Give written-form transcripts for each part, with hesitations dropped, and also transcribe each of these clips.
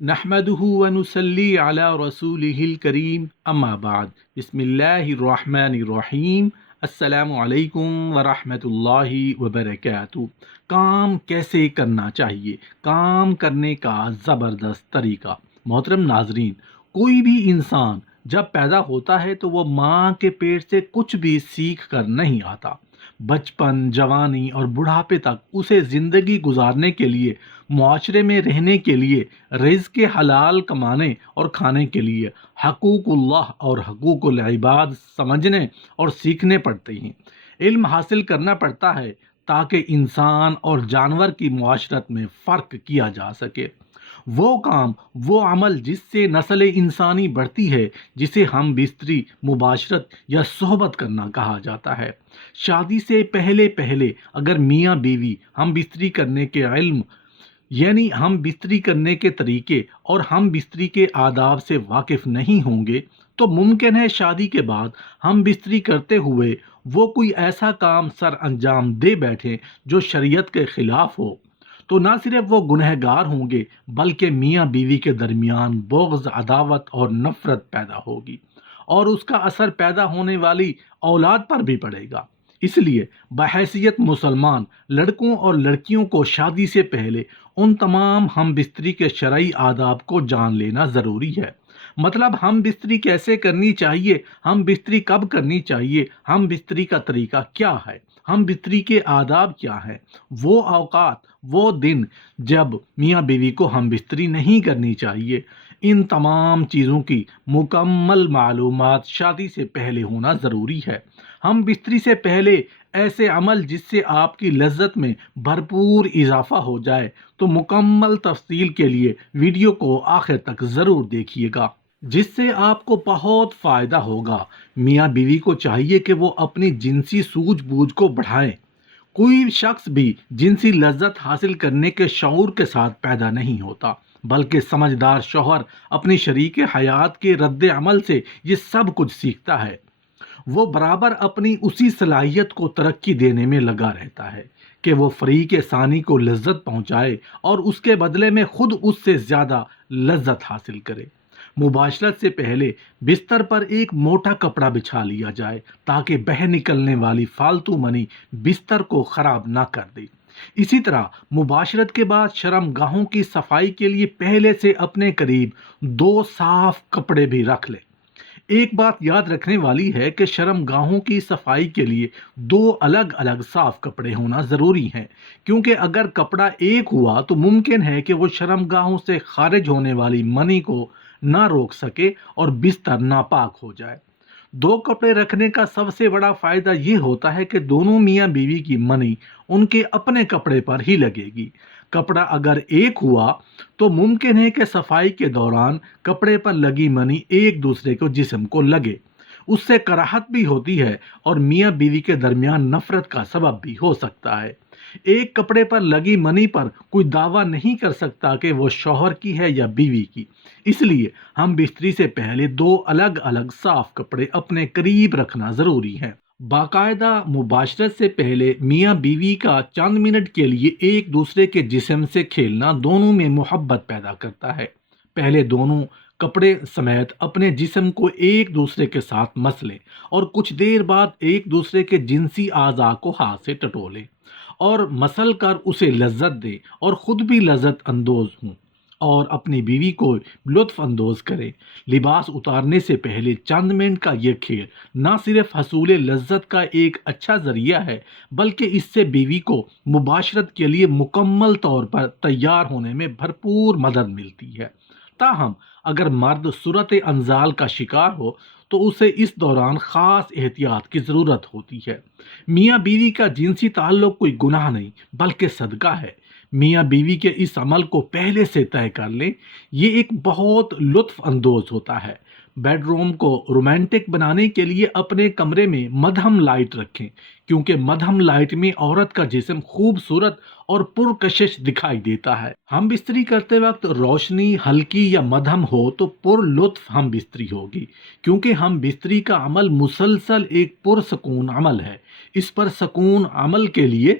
نحمده ونصلي على رسوله الكريم اما بعد بسم اللہ الرحمن الرحیم السلام علیکم ورحمۃ اللہ وبرکاتہ۔ کام کیسے کرنا چاہیے، کام کرنے کا زبردست طریقہ۔ محترم ناظرین، کوئی بھی انسان جب پیدا ہوتا ہے تو وہ ماں کے پیٹ سے کچھ بھی سیکھ کر نہیں آتا۔ بچپن، جوانی اور بڑھاپے تک اسے زندگی گزارنے کے لیے، معاشرے میں رہنے کے لیے، رزق حلال کمانے اور کھانے کے لیے حقوق اللہ اور حقوق العباد سمجھنے اور سیکھنے پڑتے ہیں۔ علم حاصل کرنا پڑتا ہے تاکہ انسان اور جانور کی معاشرت میں فرق کیا جا سکے۔ وہ کام، وہ عمل جس سے نسل انسانی بڑھتی ہے، جسے ہم بستری مباشرت یا صحبت کرنا کہا جاتا ہے۔ شادی سے پہلے پہلے اگر میاں بیوی ہم بستری کرنے کے علم، یعنی ہم بستری کرنے کے طریقے اور ہم بستری کے آداب سے واقف نہیں ہوں گے تو ممکن ہے شادی کے بعد ہم بستری کرتے ہوئے وہ کوئی ایسا کام سر انجام دے بیٹھیں جو شریعت کے خلاف ہو۔ تو نہ صرف وہ گنہگار ہوں گے بلکہ میاں بیوی کے درمیان بغض، عداوت اور نفرت پیدا ہوگی، اور اس کا اثر پیدا ہونے والی اولاد پر بھی پڑے گا۔ اس لیے بحیثیت مسلمان لڑکوں اور لڑکیوں کو شادی سے پہلے ان تمام ہم بستری کے شرعی آداب کو جان لینا ضروری ہے۔ مطلب ہم بستری کیسے کرنی چاہیے، ہم بستری کب کرنی چاہیے، ہم بستری کا طریقہ کیا ہے، ہم بستری کے آداب کیا ہیں، وہ اوقات، وہ دن جب میاں بیوی کو ہم بستری نہیں کرنی چاہیے۔ ان تمام چیزوں کی مکمل معلومات شادی سے پہلے ہونا ضروری ہے۔ ہم بستری سے پہلے ایسے عمل جس سے آپ کی لذت میں بھرپور اضافہ ہو جائے تو مکمل تفصیل کے لیے ویڈیو کو آخر تک ضرور دیکھیے گا، جس سے آپ کو بہت فائدہ ہوگا۔ میاں بیوی کو چاہیے کہ وہ اپنی جنسی سوجھ بوجھ کو بڑھائیں۔ کوئی شخص بھی جنسی لذت حاصل کرنے کے شعور کے ساتھ پیدا نہیں ہوتا، بلکہ سمجھدار شوہر اپنی شریک حیات کے رد عمل سے یہ سب کچھ سیکھتا ہے۔ وہ برابر اپنی اسی صلاحیت کو ترقی دینے میں لگا رہتا ہے کہ وہ فریق ثانی کو لذت پہنچائے اور اس کے بدلے میں خود اس سے زیادہ لذت حاصل کرے۔ مباشرت سے پہلے بستر پر ایک موٹا کپڑا بچھا لیا جائے تاکہ بہہ نکلنے والی فالتو منی بستر کو خراب نہ کر دے۔ اسی طرح مباشرت کے بعد شرم گاہوں کی صفائی کے لیے پہلے سے اپنے قریب 2 صاف کپڑے بھی رکھ لیں۔ ایک بات یاد رکھنے والی ہے کہ شرم گاہوں کی صفائی کے لیے 2 الگ الگ صاف کپڑے ہونا ضروری ہیں، کیونکہ اگر کپڑا ایک ہوا تو ممکن ہے کہ وہ شرم گاہوں سے خارج ہونے والی منی کو نہ روک سکے اور بستر ناپاک ہو جائے۔ 2 کپڑے رکھنے کا سب سے بڑا فائدہ یہ ہوتا ہے کہ دونوں میاں بیوی کی منی ان کے اپنے کپڑے پر ہی لگے گی۔ کپڑا اگر ایک ہوا تو ممکن ہے کہ صفائی کے دوران کپڑے پر لگی منی ایک دوسرے کو جسم کو لگے، اس سے کراہت بھی ہوتی ہے اور میاں بیوی کے درمیان نفرت کا سبب بھی ہو سکتا ہے۔ ایک کپڑے پر لگی منی پر کوئی دعویٰ نہیں کر سکتا کہ وہ شوہر کی ہے یا بیوی کی، اس لیے ہم بستری سے پہلے 2 الگ الگ صاف کپڑے اپنے قریب رکھنا ضروری ہے۔ باقاعدہ مباشرت سے پہلے میاں بیوی کا چند منٹ کے لیے ایک دوسرے کے جسم سے کھیلنا دونوں میں محبت پیدا کرتا ہے۔ پہلے دونوں کپڑے سمیت اپنے جسم کو ایک دوسرے کے ساتھ مس لیں اور کچھ دیر بعد ایک دوسرے کے جنسی اعضاء کو ہاتھ سے ٹٹولیں اور مسل کر اسے لذت دیں اور خود بھی لذت اندوز ہوں اور اپنی بیوی کو لطف اندوز کریں۔ لباس اتارنے سے پہلے چند منٹ کا یہ کھیل نہ صرف حصول لذت کا ایک اچھا ذریعہ ہے بلکہ اس سے بیوی کو مباشرت کے لیے مکمل طور پر تیار ہونے میں بھرپور مدد ملتی ہے۔ تاہم اگر مرد صورت انزال کا شکار ہو تو اسے اس دوران خاص احتیاط کی ضرورت ہوتی ہے۔ میاں بیوی کا جنسی تعلق کوئی گناہ نہیں بلکہ صدقہ ہے۔ میاں بیوی کے اس عمل کو پہلے سے طے کر لیں، یہ ایک بہت لطف اندوز ہوتا ہے۔ بیڈ روم کو رومانٹک بنانے کے لیے اپنے کمرے میں مدھم لائٹ رکھیں، کیونکہ مدھم لائٹ میں عورت کا جسم خوبصورت اور پرکشش دکھائی دیتا ہے۔ ہم بستری کرتے وقت روشنی ہلکی یا مدھم ہو تو پر لطف ہم بستری ہوگی، کیونکہ ہم بستری کا عمل مسلسل ایک پرسکون عمل ہے۔ اس پر سکون عمل کے لیے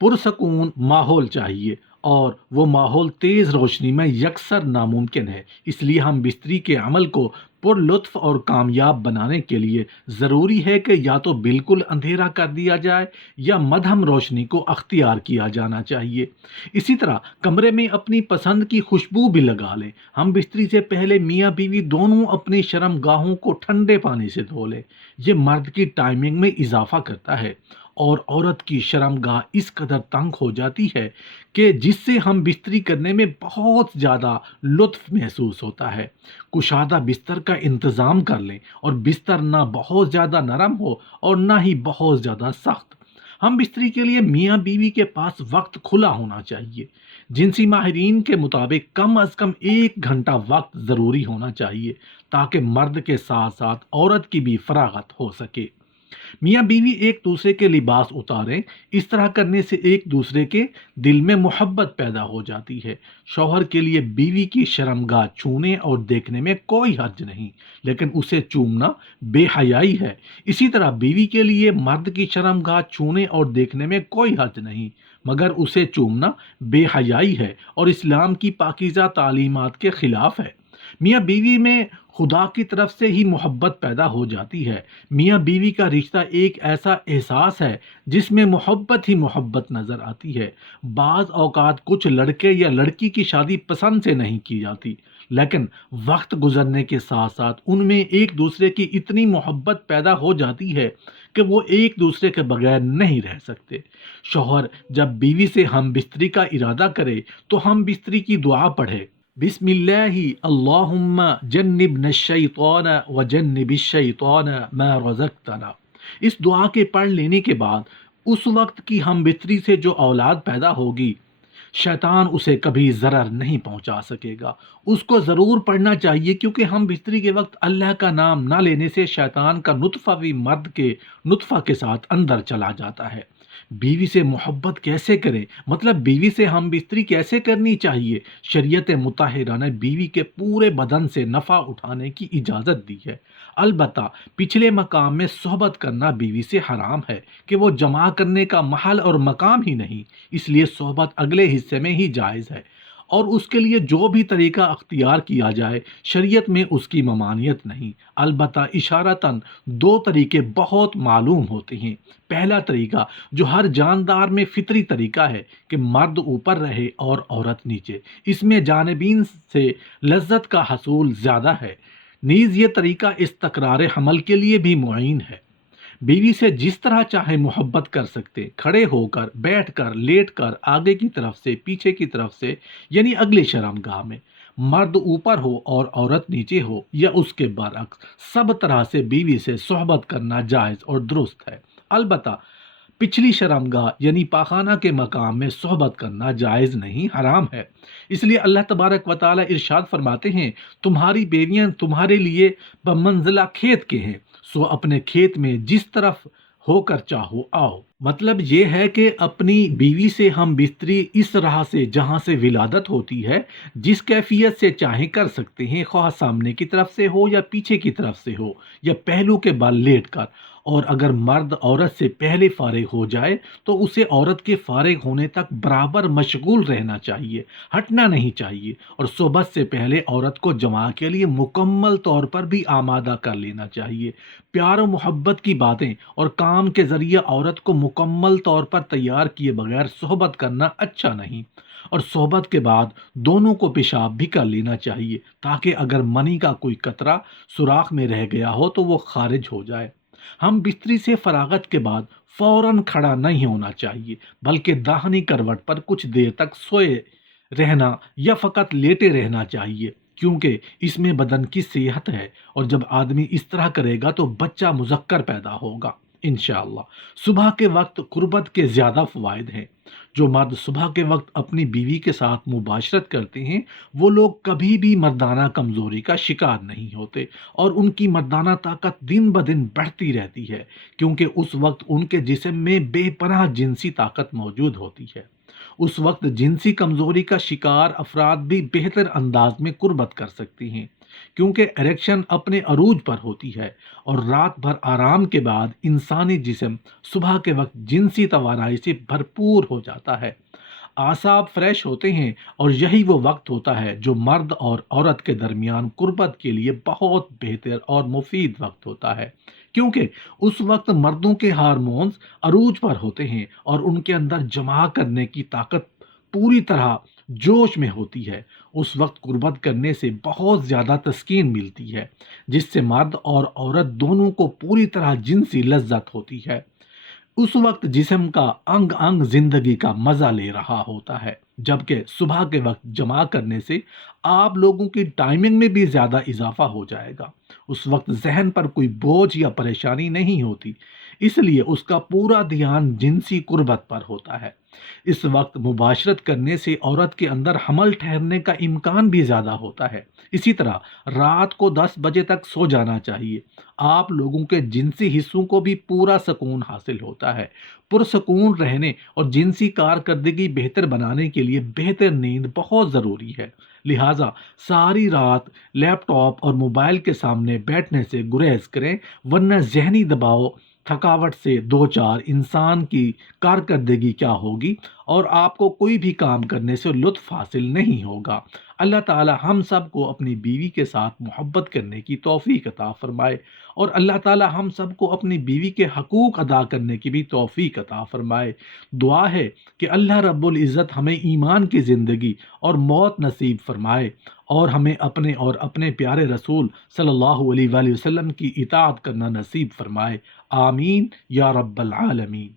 پرسکون ماحول چاہیے اور وہ ماحول تیز روشنی میں یکسر ناممکن ہے۔ اس لیے ہم بستری کے عمل کو پر لطف اور کامیاب بنانے کے لیے ضروری ہے کہ یا تو بالکل اندھیرا کر دیا جائے یا مدھم روشنی کو اختیار کیا جانا چاہیے۔ اسی طرح کمرے میں اپنی پسند کی خوشبو بھی لگا لیں۔ ہم بستری سے پہلے میاں بیوی دونوں اپنی شرم گاہوں کو ٹھنڈے پانی سے دھو لیں۔ یہ مرد کی ٹائمنگ میں اضافہ کرتا ہے اور عورت کی شرم گاہ اس قدر تنگ ہو جاتی ہے کہ جس سے ہم بستری کرنے میں بہت زیادہ لطف محسوس ہوتا ہے۔ کشادہ بستر کا انتظام کر لیں اور بستر نہ بہت زیادہ نرم ہو اور نہ ہی بہت زیادہ سخت۔ ہم بستری کے لیے میاں بیوی کے پاس وقت کھلا ہونا چاہیے۔ جنسی ماہرین کے مطابق کم از کم 1 گھنٹہ وقت ضروری ہونا چاہیے تاکہ مرد کے ساتھ ساتھ عورت کی بھی فراغت ہو سکے۔ میاں بیوی ایک دوسرے کے لباس اتاریں۔ اس طرح کرنے سے ایک دوسرے کے دل میں محبت پیدا ہو جاتی ہے۔ شوہر کے لیے بیوی کی شرمگاہ چھونے اور دیکھنے میں کوئی حرج نہیں، لیکن اسے چومنا بے حیائی ہے۔ اسی طرح بیوی کے لیے مرد کی شرمگاہ چھونے اور دیکھنے میں کوئی حرج نہیں، مگر اسے چومنا بے حیائی ہے اور اسلام کی پاکیزہ تعلیمات کے خلاف ہے۔ میاں بیوی میں خدا کی طرف سے ہی محبت پیدا ہو جاتی ہے۔ میاں بیوی کا رشتہ ایک ایسا احساس ہے جس میں محبت ہی محبت نظر آتی ہے۔ بعض اوقات کچھ لڑکے یا لڑکی کی شادی پسند سے نہیں کی جاتی، لیکن وقت گزرنے کے ساتھ ساتھ ان میں ایک دوسرے کی اتنی محبت پیدا ہو جاتی ہے کہ وہ ایک دوسرے کے بغیر نہیں رہ سکتے۔ شوہر جب بیوی سے ہم بستری کا ارادہ کرے تو ہم بستری کی دعا پڑھے، بسم اللہ اللہم جنبنا الشیطان وجنب الشیطان ما رزقتنا۔ اس دعا کے پڑھ لینے کے بعد اس وقت کی ہم بستری سے جو اولاد پیدا ہوگی، شیطان اسے کبھی ضرر نہیں پہنچا سکے گا۔ اس کو ضرور پڑھنا چاہیے، کیونکہ ہم بستری کے وقت اللہ کا نام نہ لینے سے شیطان کا نطفہ بھی مرد کے نطفہ کے ساتھ اندر چلا جاتا ہے۔ بیوی سے محبت کیسے کریں، مطلب بیوی سے ہم بستری کیسے کرنی چاہیے؟ شریعت مطہرہ نے بیوی کے پورے بدن سے نفع اٹھانے کی اجازت دی ہے۔ البتہ پچھلے مقام میں صحبت کرنا بیوی سے حرام ہے کہ وہ جمع کرنے کا محل اور مقام ہی نہیں، اس لیے صحبت اگلے حصے میں ہی جائز ہے، اور اس کے لیے جو بھی طریقہ اختیار کیا جائے شریعت میں اس کی ممانعت نہیں۔ البتہ اشارتاً 2 طریقے بہت معلوم ہوتے ہیں۔ پہلا طریقہ جو ہر جاندار میں فطری طریقہ ہے کہ مرد اوپر رہے اور عورت نیچے، اس میں جانبین سے لذت کا حصول زیادہ ہے۔ نیز یہ طریقہ استقرار حمل کے لیے بھی معین ہے۔ بیوی سے جس طرح چاہے محبت کر سکتے، کھڑے ہو کر، بیٹھ کر، لیٹ کر، آگے کی طرف سے، پیچھے کی طرف سے، یعنی اگلی شرمگاہ میں۔ مرد اوپر ہو اور عورت نیچے ہو یا اس کے برعکس، سب طرح سے بیوی سے صحبت کرنا جائز اور درست ہے۔ البتہ پچھلی شرمگاہ یعنی پاخانہ کے مقام میں صحبت کرنا جائز نہیں، حرام ہے۔ اس لیے اللہ تبارک و تعالیٰ ارشاد فرماتے ہیں، تمہاری بیویاں تمہارے لیے بمنزلہ کھیت کے ہیں، سو اپنے کھیت میں جس طرف ہو کر چاہو آؤ۔ مطلب یہ ہے کہ اپنی بیوی سے ہم بستری اس راہ سے جہاں سے ولادت ہوتی ہے، جس کیفیت سے چاہیں کر سکتے ہیں، خواہ سامنے کی طرف سے ہو یا پیچھے کی طرف سے ہو یا پہلو کے بل لیٹ کر۔ اور اگر مرد عورت سے پہلے فارغ ہو جائے تو اسے عورت کے فارغ ہونے تک برابر مشغول رہنا چاہیے، ہٹنا نہیں چاہیے، اور صحبت سے پہلے عورت کو جماع کے لیے مکمل طور پر بھی آمادہ کر لینا چاہیے۔ پیار و محبت کی باتیں اور کام کے ذریعے عورت کو مکمل طور پر تیار کیے بغیر صحبت کرنا اچھا نہیں، اور صحبت کے بعد دونوں کو پیشاب بھی کر لینا چاہیے تاکہ اگر منی کا کوئی قطرہ سوراخ میں رہ گیا ہو تو وہ خارج ہو جائے۔ ہم بستری سے فراغت کے بعد فوراً کھڑا نہیں ہونا چاہیے، بلکہ داہنی کروٹ پر کچھ دیر تک سوئے رہنا یا فقط لیٹے رہنا چاہیے، کیونکہ اس میں بدن کی صحت ہے، اور جب آدمی اس طرح کرے گا تو بچہ مذکر پیدا ہوگا انشاءاللہ۔ صبح کے وقت قربت کے زیادہ فوائد ہیں۔ جو مرد صبح کے وقت اپنی بیوی کے ساتھ مباشرت کرتے ہیں، وہ لوگ کبھی بھی مردانہ کمزوری کا شکار نہیں ہوتے، اور ان کی مردانہ طاقت دن بدن بڑھتی رہتی ہے، کیونکہ اس وقت ان کے جسم میں بے پناہ جنسی طاقت موجود ہوتی ہے۔ اس وقت جنسی کمزوری کا شکار افراد بھی بہتر انداز میں قربت کر سکتی ہیں، کیونکہ اریکشن اپنے عروج پر ہوتی ہے، اور رات بھر آرام کے بعد انسانی جسم صبح کے وقت جنسی توانائی سے بھرپور ہو جاتا ہے۔ اعصاب فریش ہوتے ہیں، اور یہی وہ وقت ہوتا ہے جو مرد اور عورت کے درمیان قربت کے لیے بہت بہتر اور مفید وقت ہوتا ہے، کیونکہ اس وقت مردوں کے ہارمونز عروج پر ہوتے ہیں اور ان کے اندر جمع کرنے کی طاقت پوری طرح جوش میں ہوتی ہے۔ اس وقت قربت کرنے سے بہت زیادہ تسکین ملتی ہے، جس سے مرد اور عورت دونوں کو پوری طرح جنسی لذت ہوتی ہے۔ اس وقت جسم کا انگ انگ زندگی کا مزہ لے رہا ہوتا ہے، جبکہ صبح کے وقت جمع کرنے سے آپ لوگوں کی ٹائمنگ میں بھی زیادہ اضافہ ہو جائے گا۔ اس وقت ذہن پر کوئی بوجھ یا پریشانی نہیں ہوتی، اس لیے اس کا پورا دھیان جنسی قربت پر ہوتا ہے۔ اس وقت مباشرت کرنے سے عورت کے اندر حمل ٹھہرنے کا امکان بھی زیادہ ہوتا ہے۔ اسی طرح رات کو 10 بجے تک سو جانا چاہیے۔ آپ لوگوں کے جنسی حصوں کو بھی پورا سکون حاصل ہوتا ہے۔ پرسکون رہنے اور جنسی کارکردگی بہتر بنانے کے لیے بہتر نیند بہت ضروری ہے۔ لہٰذا ساری رات لیپ ٹاپ اور موبائل کے سامنے بیٹھنے سے گریز کریں، ورنہ ذہنی دباؤ تھکاوٹ سے دو چار انسان کی کارکردگی کیا ہوگی، اور آپ کو کوئی بھی کام کرنے سے لطف حاصل نہیں ہوگا۔ اللہ تعالی ہم سب کو اپنی بیوی کے ساتھ محبت کرنے کی توفیق عطا فرمائے، اور اللہ تعالی ہم سب کو اپنی بیوی کے حقوق ادا کرنے کی بھی توفیق عطا فرمائے۔ دعا ہے کہ اللہ رب العزت ہمیں ایمان کی زندگی اور موت نصیب فرمائے، اور ہمیں اپنے اور اپنے پیارے رسول صلی اللہ علیہ وآلہ وسلم کی اطاعت کرنا نصیب فرمائے۔ آمین یا رب العالمین۔